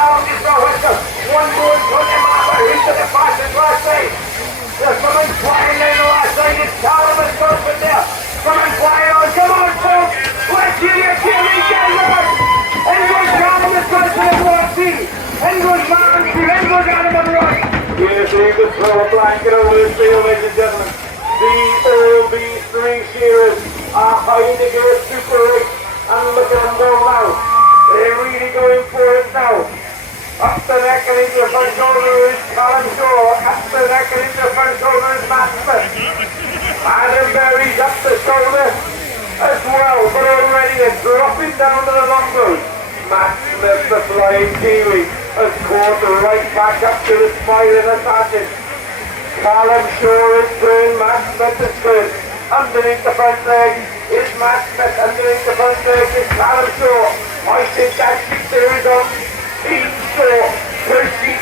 Callum is no whistle. One more put him off. He's to the fastest last side. There's someone flying down the last side. It's Callum and Scotland there. Someone flying on. Come on, folks. Let's hear your cheering, get on. And goes Callum and Scotland at 1C. And goes Martin. And goes Adam on the right. Here's the throw a blanket over the field, ladies and gentlemen. The OB 3 Shearers are hiding against Super 8. And look at them go now. They're really going for it now. Up the neck and into the front shoulder is Callum Shaw. Up the neck and into the front shoulder is Matt Smith. Adam Berry's up the shoulder as well, but already they're dropping down to the longboat. Matt Smith, the flying Kiwi, has caught right back up to the smiling assassin. Callum Shaw is turned, Matt Smith is turned. Underneath the front leg is Matt Smith, underneath the front leg is Callum Shaw. I think that seat there is on Team Shaw. Her seat